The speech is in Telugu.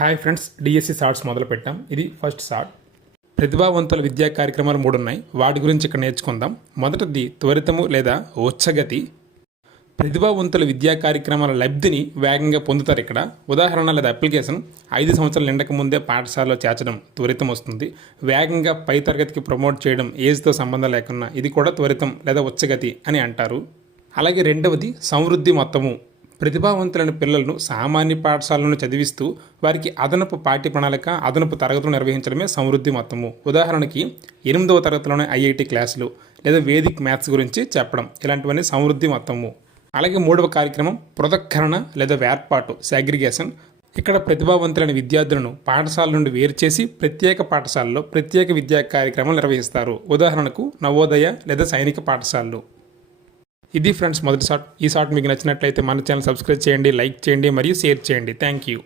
హాయ్ ఫ్రెండ్స్, డిఎస్సి షార్ట్స్ మొదలు పెట్టాం. ఇది ఫస్ట్ షార్ట్. ప్రతిభావంతుల విద్యా కార్యక్రమాలు 3 ఉన్నాయి. వాటి గురించి ఇక్కడ నేర్చుకుందాం. మొదటిది త్వరితము లేదా ఉచ్చగతి. ప్రతిభావంతుల విద్యా కార్యక్రమాల లబ్ధిని వేగంగా పొందుతారు. ఇక్కడ ఉదాహరణ లేదా అప్లికేషన్ 5 సంవత్సరాలు నిండక ముందే పాఠశాలలో చేర్చడం త్వరితం వస్తుంది. వేగంగా పై తరగతికి ప్రమోట్ చేయడం ఏజ్తో సంబంధం లేకుండా ఇది కూడా త్వరితం లేదా ఉచ్చగతి అని అంటారు. అలాగే రెండవది సమృద్ధి మొత్తము. ప్రతిభావంతులైన పిల్లలను సామాన్య పాఠశాలను చదివిస్తూ వారికి అదనపు పాఠ్య ప్రణాళిక, అదనపు తరగతులు నిర్వహించడమే సమృద్ధి మొత్తము. ఉదాహరణకి 8వ తరగతిలోనే ఐఐటి క్లాసులు లేదా వేదిక్ మ్యాథ్స్ గురించి చెప్పడం, ఇలాంటివన్నీ సమృద్ధి మొత్తము. అలాగే 3వ కార్యక్రమం పృథక్కరణ లేదా వేర్పాటు, సాగ్రిగేషన్. ఇక్కడ ప్రతిభావంతులైన విద్యార్థులను పాఠశాల నుండి వేరు చేసి ప్రత్యేక పాఠశాలలో ప్రత్యేక విద్యా కార్యక్రమాలు నిర్వహిస్తారు. ఉదాహరణకు నవోదయ లేదా సైనిక పాఠశాలలు. ఇది ఫ్రెండ్స్ మొదటి షార్ట్. ఈ షార్ట్ మీకు నచ్చినట్లయితే మన ఛానల్ సబ్స్క్రైబ్ చేయండి, లైక్ చేయండి మరియు షేర్ చేయండి. Thank you.